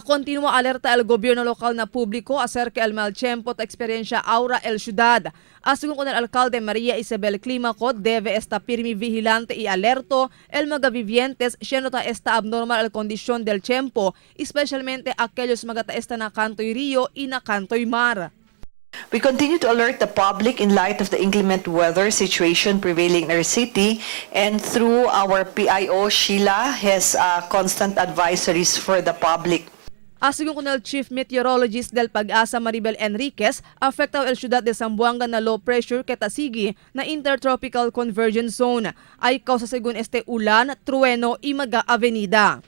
Continúa alerta el gobierno local na público acerca el mal tiempo ta experiencia aura el ciudad. Según con el alcalde María Isabel Climaco, debe estar firme vigilante y alerto el mga vivientes siendo ta esta abnormal el condición del tiempo, especialmente aquellos mga ta esta na kantoy río y na kantoy mar. We continue to alert the public in light of the inclement weather situation prevailing in our city, and through our PIO, Sheila has constant advisories for the public. Según con el Chief Meteorologist del Pag-asa Maribel Enriquez, afectado el ciudad de Zamboanga na low pressure ketasigi na intertropical convergence zone ay kausa según este ulan, trueno y mga avenida.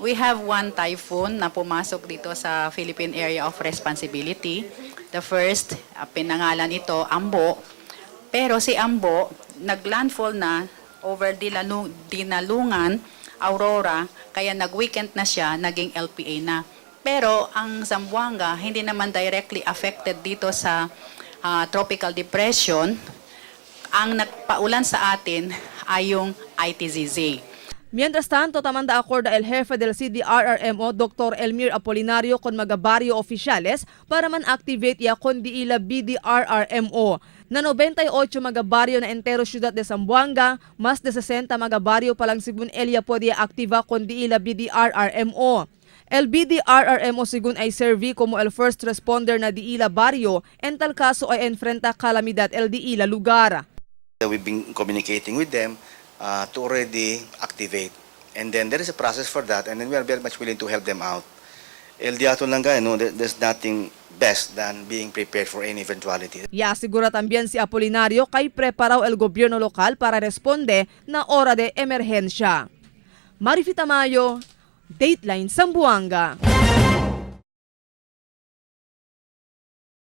We have one typhoon na pumasok dito sa Philippine Area of Responsibility. The first, pinangalan ito Ambo. Pero si Ambo, naglandfall na over Dinalungan, Aurora, kaya nag-weekend na siya, naging LPA na. Pero ang Zamboanga, hindi naman directly affected dito sa tropical depression. Ang nagpaulan sa atin ay yung ITZZ. Mientras tanto, tamanda acorda el jefe del CDRRMO, Dr. Elmir Apolinario, con mga barrio oficiales para man-activate ya con diila BDRRMO. Na 98 mga barrio na entero siyudad de Zamboanga, mas de 60 mga barrio palang sigun Elia podía activa con diila BDRRMO. El BDRRMO sigun ay servi como el first responder na diila barrio, en tal caso ay enfrenta calamidad el diila lugar. We've been communicating with them to already activate. And then there is a process for that, and then we are very much willing to help them out. El diato lang no, there's nothing best than being prepared for any eventuality. Y asegura también si Apolinario kay preparado el gobierno lokal para responde na hora de emerhensya. Marifita Mayo, Dateline Zamboanga.